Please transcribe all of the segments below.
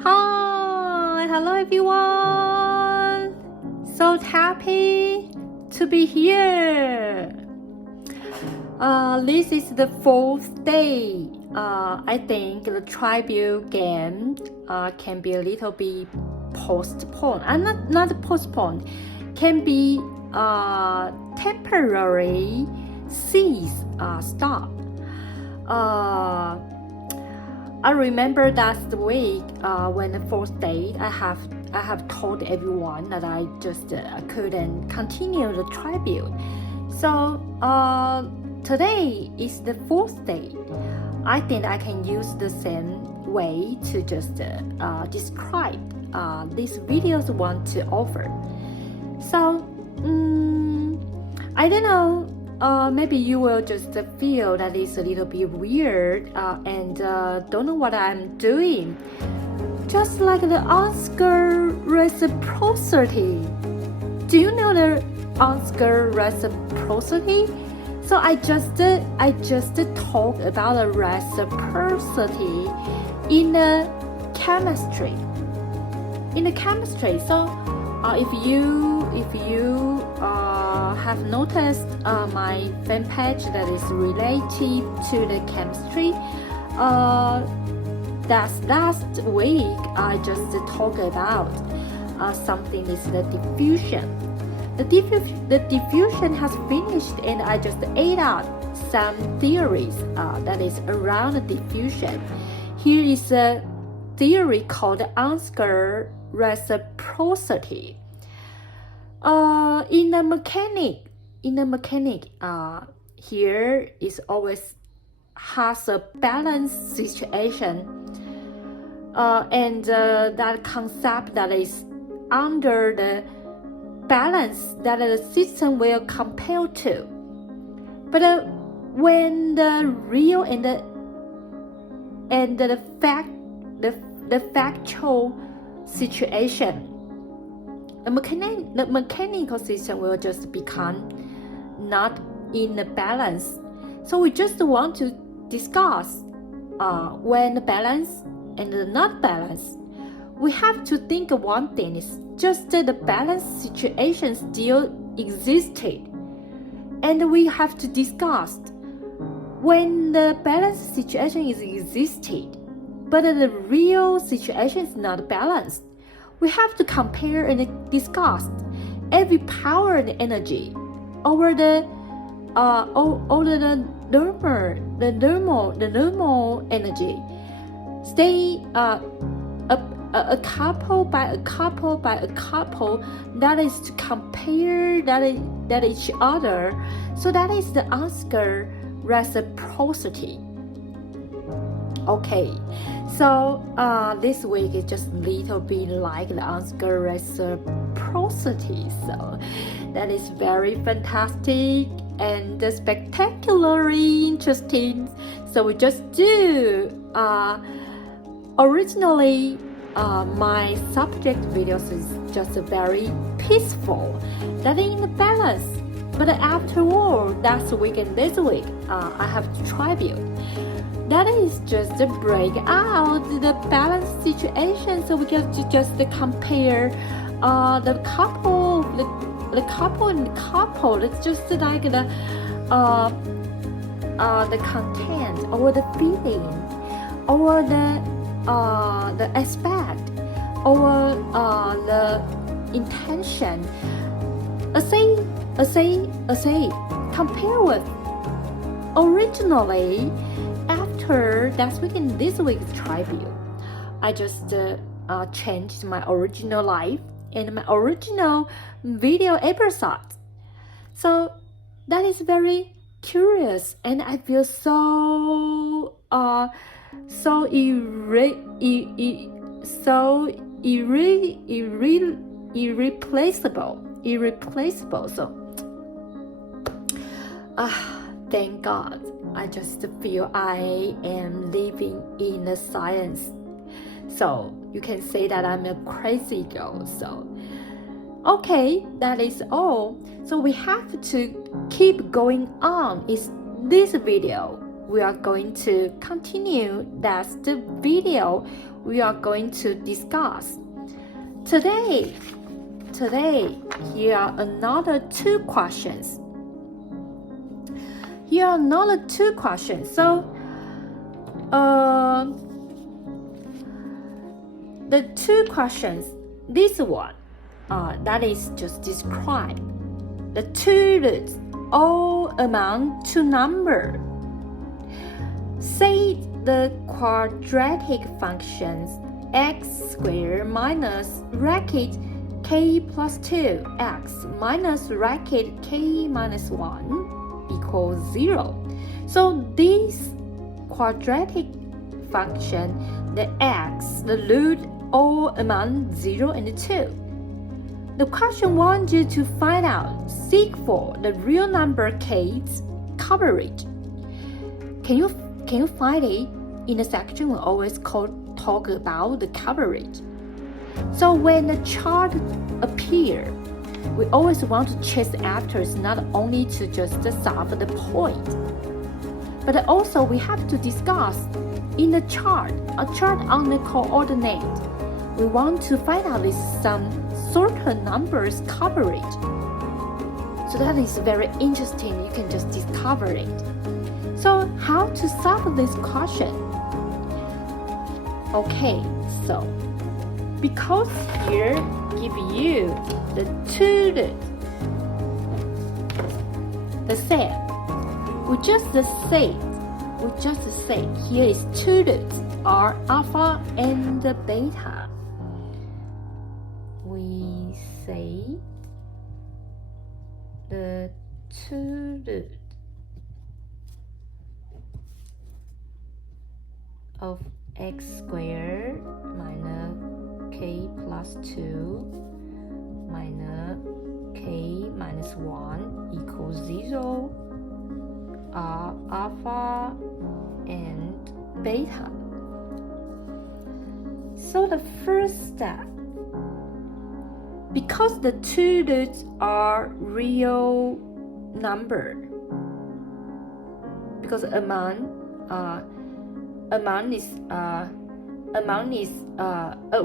Hi, hello everyone. So happy to be here. This is the fourth day. I think the tribute game can be a little bit postponed. Not postponed. Can be temporary stop. I remember last week when the fourth day I have told everyone that I just couldn't continue the tribute. So today is the fourth day. I think I can use the same way to just describe these videos want to offer. So I don't know. Maybe you will just feel that it's a little bit weird and don't know what I'm doing. Just like the Oscar reciprocity. Do you know the Oscar reciprocity? So I just talked about the reciprocity in the chemistry. So if you have noticed my fan page that is related to the chemistry, that's last week I just talked about something is the diffusion. The diffusion has finished, and I just ate up some theories that is around the diffusion. Here is a theory called Oscar reciprocity. In the mechanic, here is always has a balanced situation, and that concept that is under the balance that the system will compare to. But when the real and the factual situation, the mechanical system will just become not in the balance. So we just want to discuss when the balance and the not balance. We have to think one thing is just the balance situation still existed, and we have to discuss when the balance situation is existed, but the real situation is not balanced. We have to compare and discuss every power and energy over the normal energy. Stay a couple by a couple, that is to compare that each other. So that is the Oscar reciprocity. Okay, so this week is just a little bit like the Oscar reciprocity. So that is very fantastic and spectacularly interesting. So we just do originally my subject videos is just very peaceful, that in the balance. But after all, last week and this week, I have tribute. That is just to break out the balance situation. So we get to just compare the couple and the couple. It's just like the content or the feeling or the aspect or the intention. Say compare with originally. After last week and this week's tribute, I just changed my original life and my original video episode. So that is very curious, and I feel so irreplaceable. So thank God. I just feel I am living in the science. So you can say that I'm a crazy girl. So okay, that is all. So we have to keep going on. Is this video we are going to continue. That's the video we are going to discuss. Today, here are another two questions. So, the two questions, this one, that is just describe the two roots all amount to number. Say the quadratic functions x squared minus bracket k plus 2 x minus bracket k minus 1 equals 0. So this quadratic function, the x, the root all amount 0 and 2. The question wants you to find out, seek for the real number k's coverage. Can you find it? In the section we always talk about the coverage. So when the chart appears, we always want to chase after it, not only to just solve the point, but also we have to discuss in the chart, a chart on the coordinate. We want to find out is some certain numbers coverage. So that is very interesting. You can just discover it. So how to solve this question? Okay, so because here give you the two roots, the set. We just say here is two roots are alpha and beta. We say the two roots of x squared minus k plus 2 minus k minus 1 equals 0 are alpha and beta. So the first step, because the two roots are real number, because amount is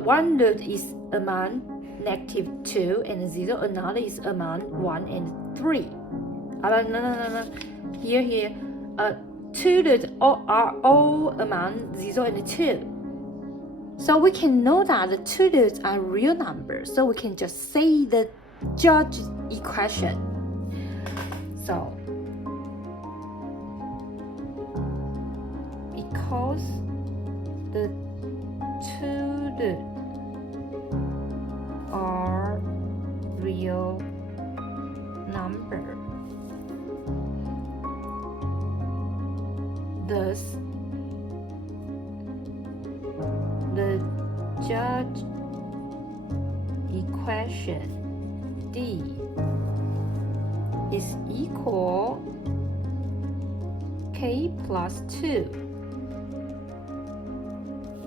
one root is amount -2 and 0, another is amount 1 and 3. No. Here, two roots are all amount 0 and 2. So we can know that the two roots are real numbers. So we can just say the judge equation. So because the two roots are real number, thus the judge equation D is equal k plus 2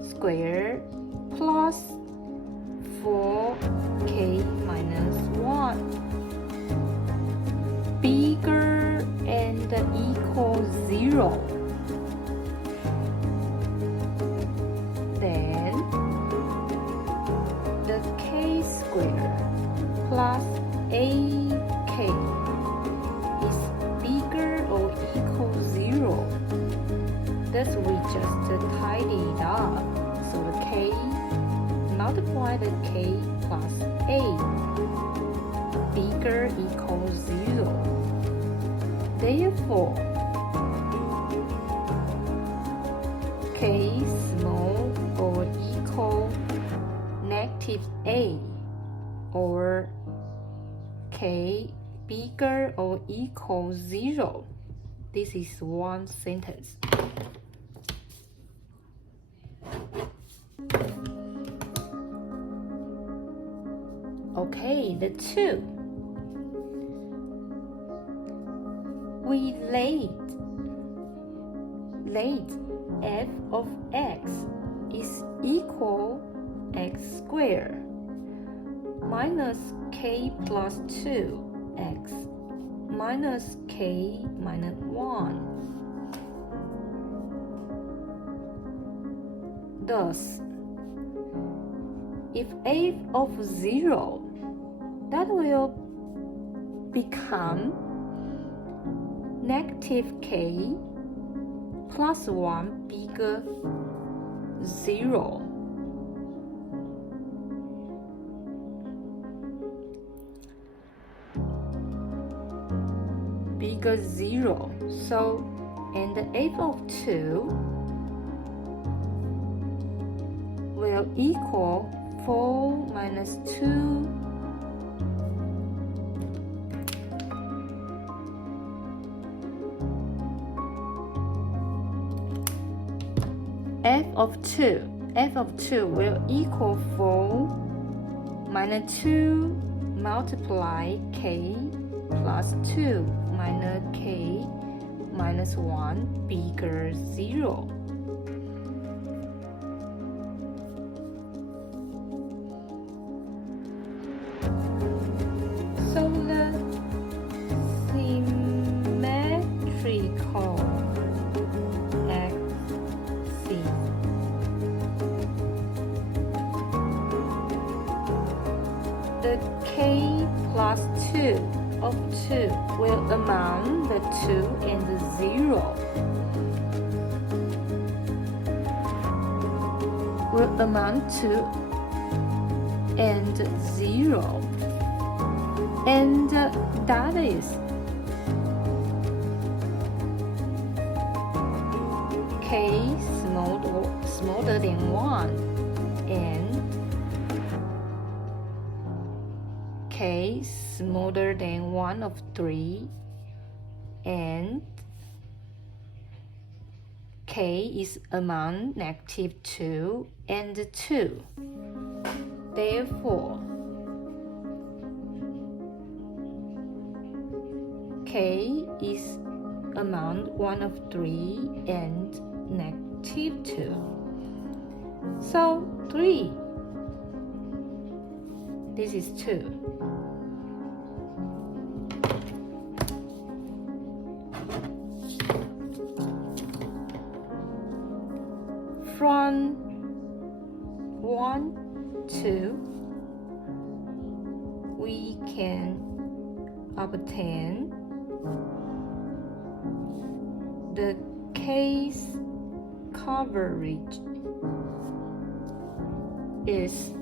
squared plus 4k minus 1 bigger and equal 0. Then the k squared plus ak is bigger or equal 0. Thus we just tidy it up. So the k, multiply the k plus a, bigger equals 0. Therefore, k small or equal -a, or k bigger or equal 0. This is one sentence. Okay, the two. We laid f of x is equal x squared minus k plus 2x minus k minus 1 Thus, if f of 0, that will become negative k plus 1 bigger 0. Bigger 0. So, and f of 2 will equal 4 minus 2 f of 2 will equal 4 minus 2 multiply k plus 2 minus k minus 1 bigger 0. So the symmetrical axis the k plus 2 of 2 will amount the 2 and the 0. Will amount to and 0. And that is k smaller than 1 and k smaller than 1 of 3 and k is among negative 2 and 2. Therefore, k is among 1 of 3 and negative 2. So 3. This is 2. From 1 to we can obtain the case coverage is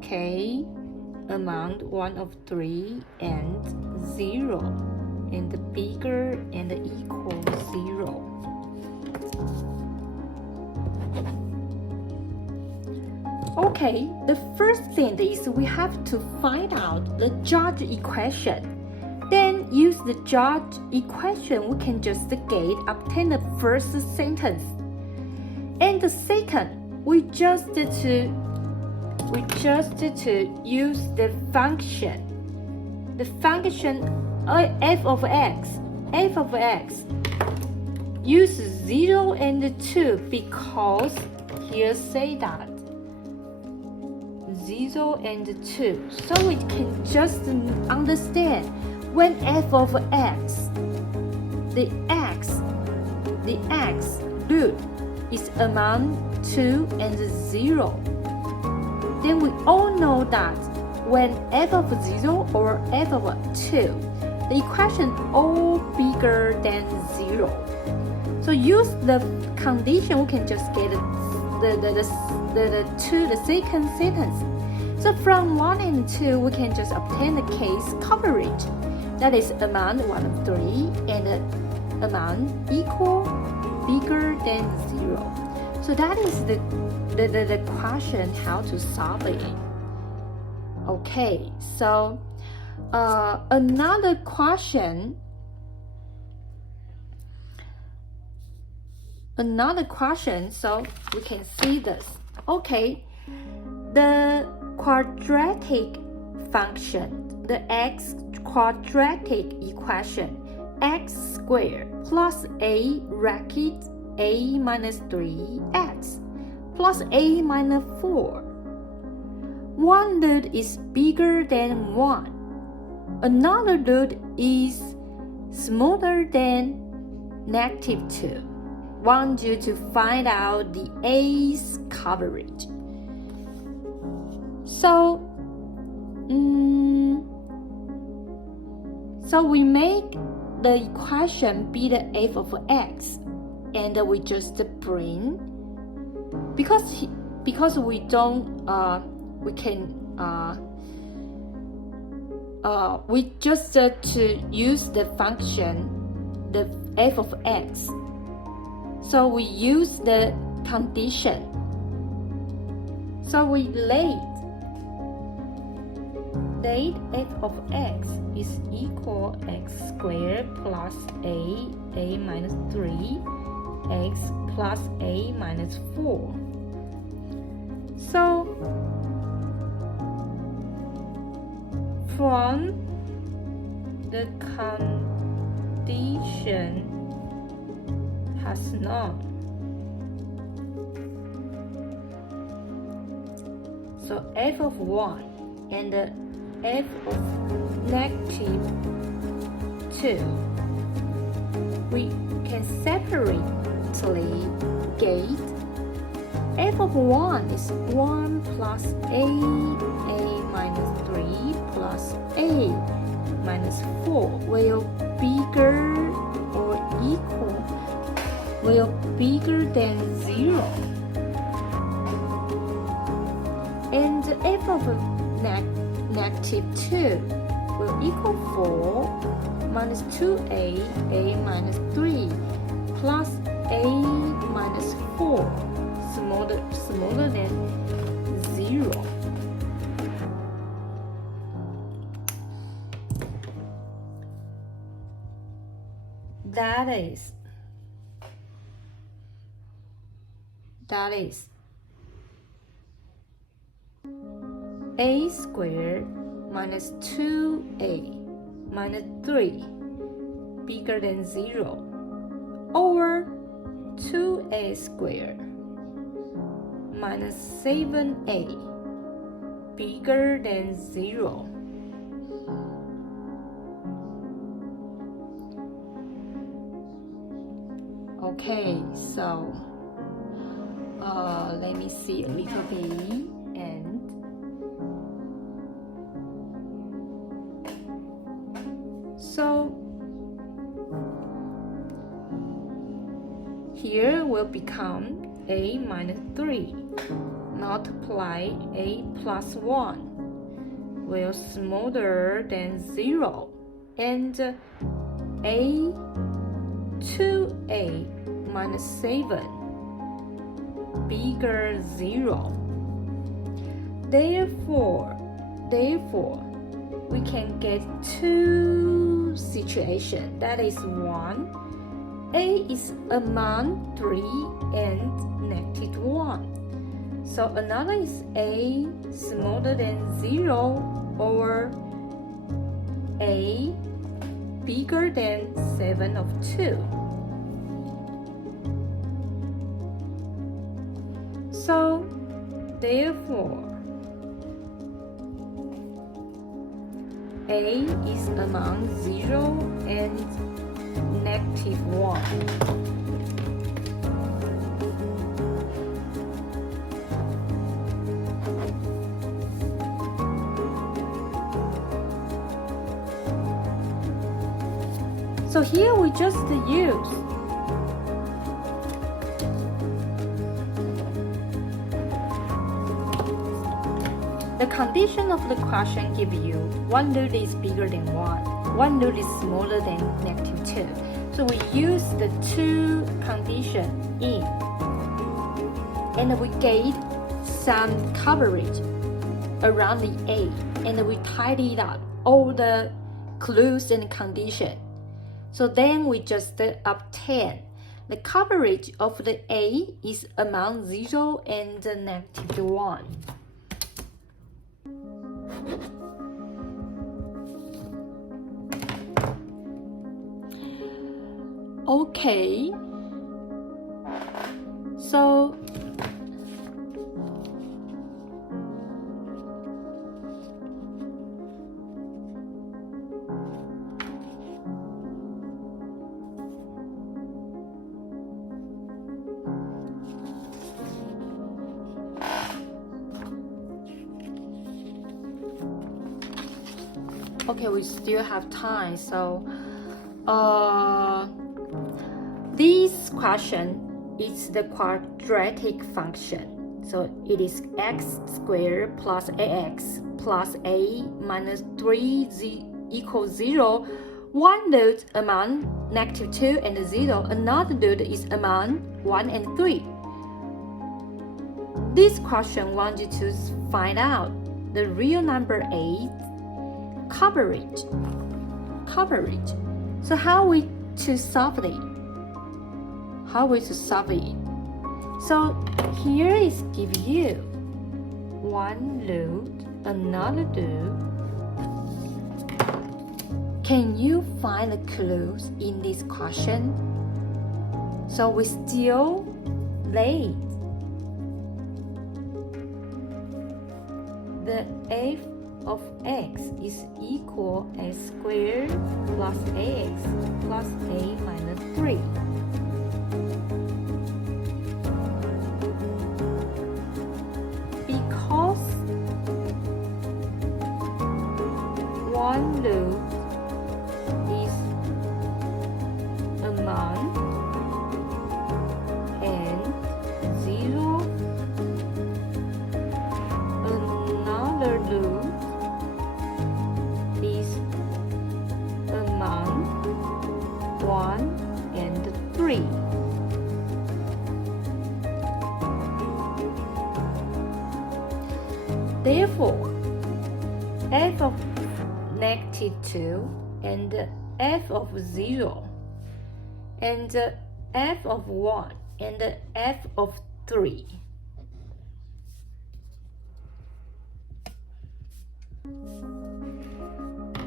k amount 1 of 3 and 0 and the bigger and equal 0. Okay, the first thing is we have to find out the judge equation. Then use the judge equation, we can just obtain the first sentence. And the second, we just to use the function. The function f of x. Use 0 and 2 because here say that 0 and 2. So we can just understand when f of x, the x root is among 2 and 0. Then we all know that when f of 0 or f of 2, the equation all bigger than 0. So use the condition, we can just get the second sentence. So from 1 and 2, we can just obtain the case coverage. That is amount 1 of 3 and amount equal bigger than 0. So that is the question how to solve it. Okay, so another question. So we can see this. Okay, the quadratic function, the x quadratic equation, x squared plus a bracket a minus 3x plus a minus 4. One root is bigger than 1. Another root is smaller than negative 2. want you to find out the A's coverage. So we make the equation be the f of x, and we just bring, because we don't we can we just to use the function the f of x, so we use the condition. So we late f of x is equal x squared plus a minus 3, x plus a minus 4. So from the condition has not, so f of 1 and f of negative 2, we can separately get f of 1 is 1 plus a minus 3 plus a minus 4 will bigger or equal, will bigger than 0. And f of negative 2 will equal 4 minus 2a, a minus 3 plus a minus 4, smaller than 0. That is a squared minus 2a minus 3 bigger than 0 over 2a squared minus 7a bigger than 0. Okay, so let me see a little bit. And so here will become a minus 3 multiply a plus 1 will smaller than 0, and a 2a minus 7 bigger 0. Therefore we can get two situations. That is, one, a is among 3 and negative 1. So another is a smaller than 0 or a bigger than 7 of 2. So therefore a is among 0 and negative 1. So here we just use the condition of the question. Give you one root is bigger than 1 root is smaller than negative 2. So we use the two conditions in, and we get some coverage around the A, and we tidied up all the clues and conditions. So then we just obtain the coverage of the A is among 0 and negative 1. Okay, so Okay, we still have time. So, this question is the quadratic function. So it is x squared plus ax plus a minus 3 equals 0. One node among -2 and 0. Another node is among 1 and 3. This question wants you to find out the real number 8 coverage. So how are we to solve it? So here is give you one node, another node. Can you find the clues in this question? So we still late. The f of x is equal x squared plus ax plus a minus 3. Because one node is among and 0, another node is among 1 and 3. Therefore, f of -2 and f of 0 and f of 1 and f of 3.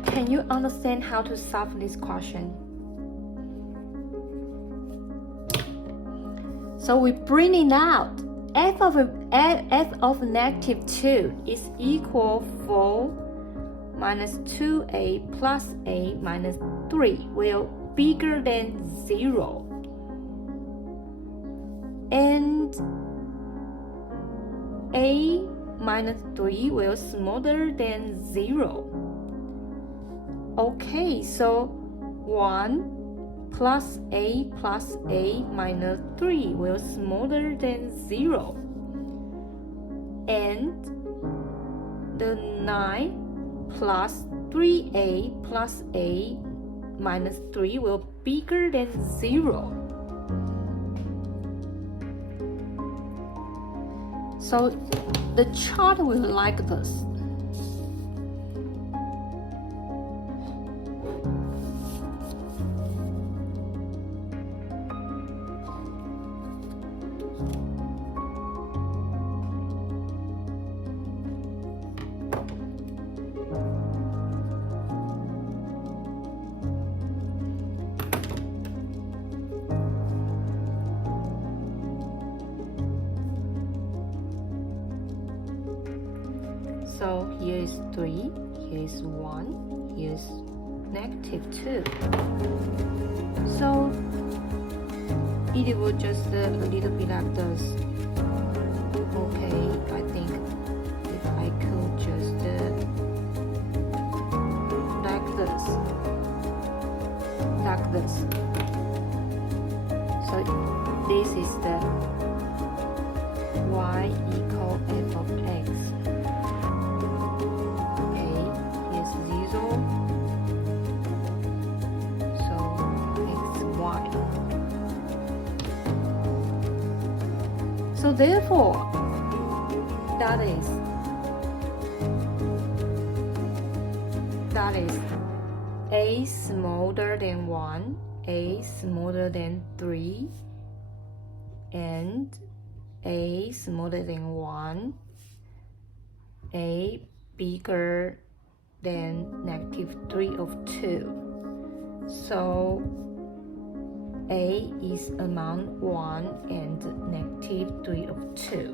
Can you understand how to solve this question? So we bring it out. F of -2 is equal 4 minus 2a plus a minus 3 will bigger than 0. And a minus 3 will smaller than 0. Okay, so 1 plus a minus 3 will smaller than 0. And the 9 plus 3a plus a minus 3 will bigger than 0. So the chart will like this. So here is 3, here is 1, here is -2. So it will just a little bit like this. Okay, I think if I could just like this. So this is the y equal f of x. So therefore, that is a smaller than 1, a smaller than 3, and a smaller than 1, a bigger than -3 of 2. So a is among 1 and -3 of 2.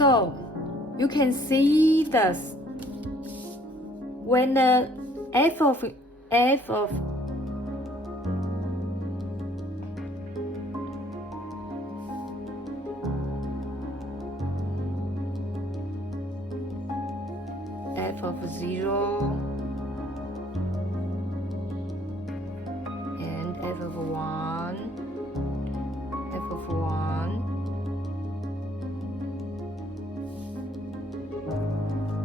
So you can see this. When the f of f of f of 0 and f of 1, f of 1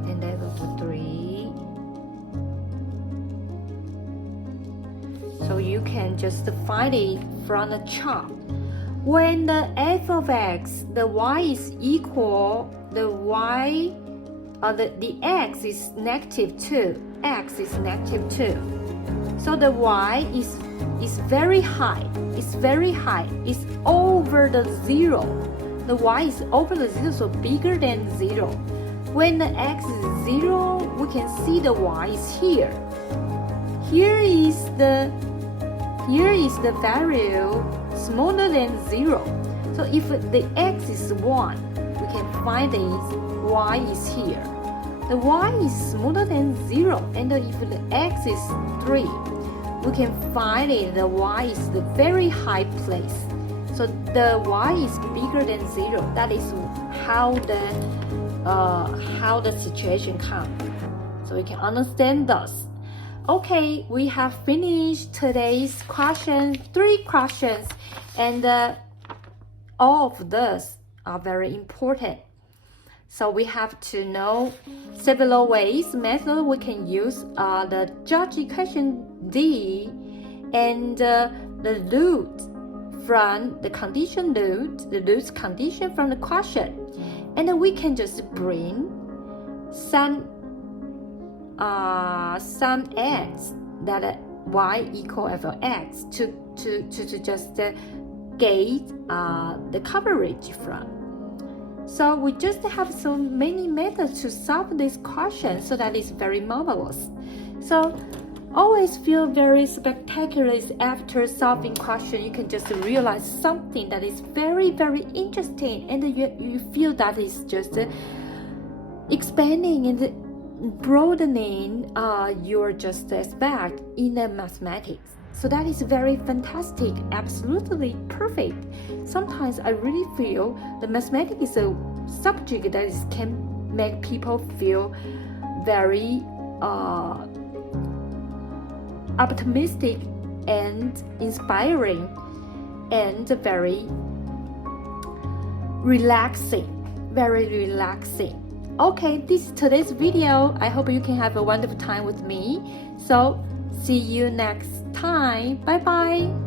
and f of 3. So you can just find it from the chart. When the f of x, the y is equal, the y the x is negative 2, x is negative 2. So the y is very high, it's very high, it's over the 0. The y is over the 0, so bigger than 0. When the x is 0, we can see the y is here. Here is the value smaller than 0. So if the x is 1, we can find the y is here. The y is smaller than 0, and if the x is 3, we can find it, the y is the very high place. So the y is bigger than 0. That is how the situation comes. So you can understand this. Okay, we have finished today's question, 3 questions, and all of these are very important. So we have to know several ways, methods we can use the judge equation D and the root from the condition root, the root condition from the question. And then we can just bring some x that y equal f of x to just gauge the coverage from. So we just have so many methods to solve this question, so that is very marvelous. So always feel very spectacular after solving question. You can just realize something that is very, very interesting, and you feel that is just expanding and broadening your just aspect in the mathematics. So that is very fantastic, absolutely perfect. Sometimes I really feel the mathematics is a subject that can make people feel very optimistic and inspiring and very relaxing, very relaxing. Okay, this is today's video. I hope you can have a wonderful time with me. So see you next time. Bye bye.